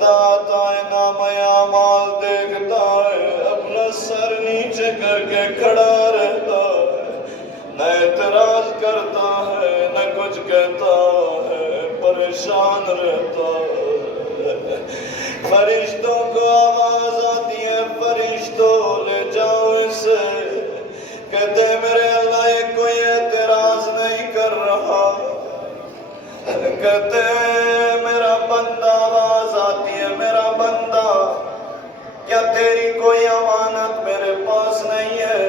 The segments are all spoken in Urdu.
بندہ آتا ہے نام اعمال دیکھتا ہے، اپنا سر نیچے کر کے کھڑا رہتا ہے، نہ اعتراض کرتا ہے نہ کچھ کہتا ہے، پریشان رہتا ہے۔ فرشتوں کو آواز آتی ہے، فرشتوں لے جاؤ اسے، کہتے ہیں میرے اللہ یہ کوئی اعتراض نہیں کر رہا، کہتے ہیں میرا بندہ، آواز آتی ہے میرا بندہ کیا تیری کوئی امانت میرے پاس نہیں ہے؟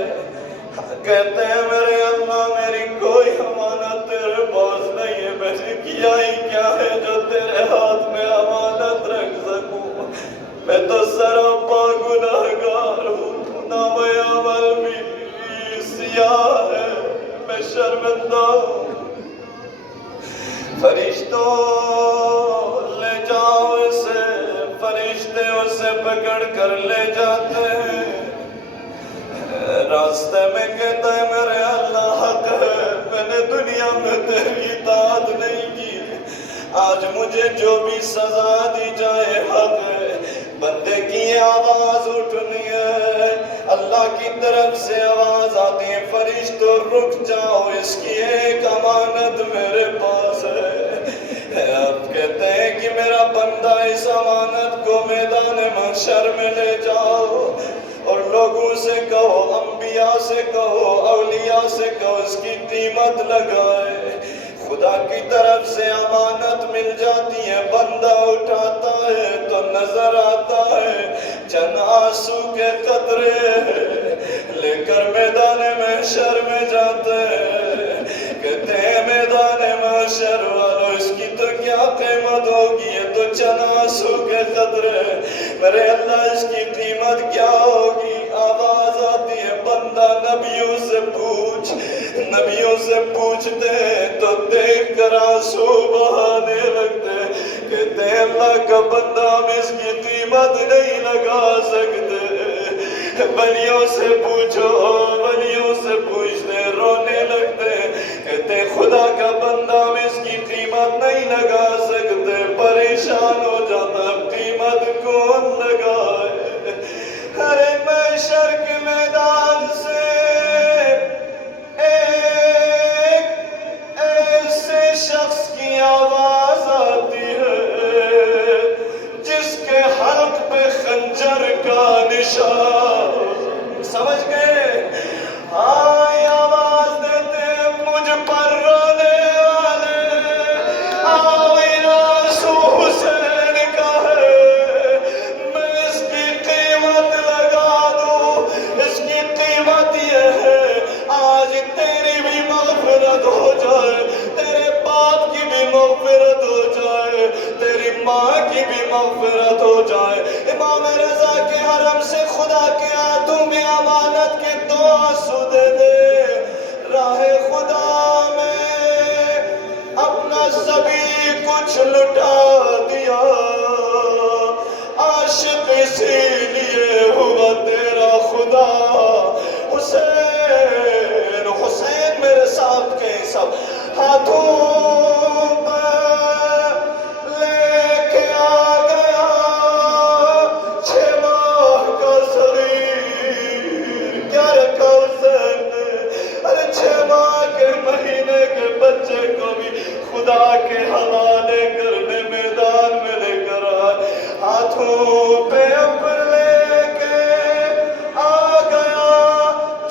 کہتے ہیں میرے اللہ میری کوئی امانت تیرے پاس نہیں ہے، میں نے کیا ہی کیا ہے جو تیرے ہاتھ میں امانت رکھ سکوں؟ میں تو سراپا گناہگار ہوں، نام عمل بھی سیاہ ہے، میں شرمندہ ہوں۔ فرشتوں لے جاؤ اسے، فرشتے اسے پکڑ کر لے جاتے ہیں۔ راستے میں کہتا ہے میرے اللہ حق ہے، میں نے دنیا میں تیری اطاعت نہیں کی، آج مجھے جو بھی سزا دی جائے حق ہے۔ بندے کی آواز اٹھنی ہے، اللہ کی طرف سے آواز آتی ہے فرشتوں رک جاؤ، اس کی ایک امانت میرے پاس ہے۔ اب کہتے ہیں کہ میرا بندہ اس امانت کو میدان محشر میں لے جاؤ اور لوگوں سے کہو، انبیاء سے کہو، اولیاء سے کہو اس کی قیمت لگائے۔ خدا کی طرف سے امانت مل جاتی ہے، بندہ اٹھاتا ہے تو نظر آتا ہے چند آنسو کے قطرے لے کر میدان محشر میں جاتے ہیں۔ کہتے ہیں میدان محشر والو اس کی تو کیا قیمت ہوگی، یہ تو چند آنسو کے قطرے، میرے اللہ اس کی قیمت کیا ہوگی؟ آواز آتی ہے بندہ نبیوں سے پوچھ، نبیوں سے پوچھتے ہیں تو دیکھ کر آنسو بہانے لگتے، کہتے ہیں اللہ کا بندہ ہم اس کی قیمت نہیں لگا سکتے۔ ولیوں سے پوچھو، ولیوں سے پوچھتے رونے لگتے، کہتے خدا کا بندہ ہم اس کی قیمت نہیں لگا سکتے، پریشان ہو جاتا قیمت کون لگائے؟ ارے محشر کے میدان سے ایک ایسے شخص کی آواز آتی ہے جس کے حلق پہ خنجر کا نشان، سمجھ گئے؟ آئے آواز دیتے ہیں مجھ پر رونے والے، آؤ آنسو حسین کا ہے، میں اس کی قیمت لگا دوں۔ اس کی قیمت یہ ہے آج تیری بھی مغفرت ہو جائے، تیرے باپ کی بھی مغفرت ہو جائے، تیری ماں کی بھی مغفرت ہو جائے۔ امام رضا کے حرم سے خدا کے ہاتھوں میں امانت کے دو آنسو دے دے، راہ خدا میں اپنا سبھی کچھ لٹا دیا، عاشق اسی لیے ہوا تیرا خدا۔ حسین حسین میرے ساتھ کے سب ہاتھوں خدا کے حوالے کرنے میدان میں لے کر آئے، ہاتھوں پہ اپنے لے کے آ گیا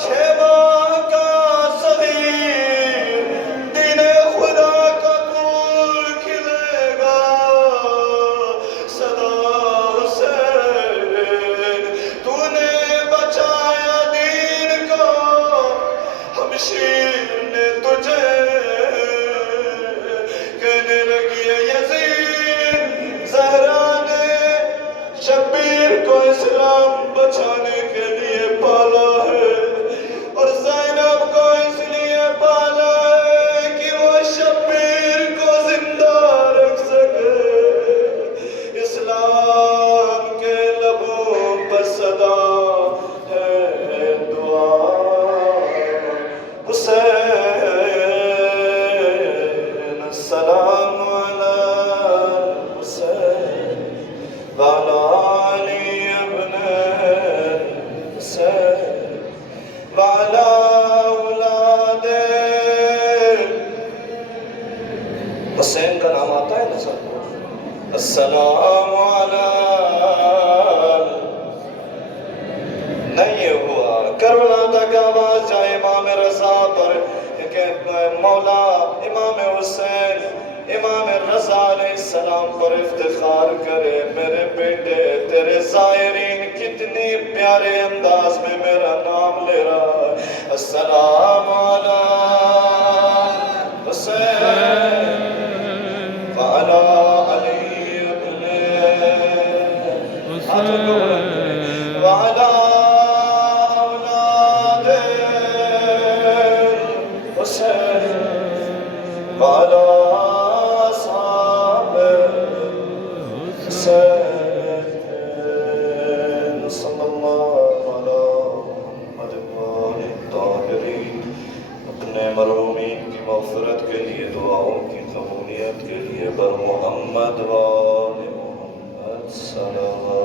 6 ماہ کا صغیر، دین خدا کا پھول کھلے گا، صدا حسین تو نے بچایا دین کو، ہمشیر نے تجھے کہنے لگی ہے یزید زہرا نے شبیر وعلى علي ابن الحسين وعلى اولاد حسین کا نام آتا ہے نا سب کو السلام علیہ نہیں ہوا کربلا تک آواز جائے امام رضا پر کہ مولا امام حسین امام رضا علیہ السلام پر افتخار کرے میرے بیٹے تیرے زائرین کتنی پیارے انداز میں میرا نام لے رہا ہے السلام علیہ حسین وعلى علي ابن الحسين وعلى أولاد الحسين وعلى أصحاب الحسين صلى الله على محمد وآل الطاهرين اپنے مرحومین کی مغفرت کے لیے دعاؤں کی قبولیت کے لیے بر محمد و آل محمد صلی اللہ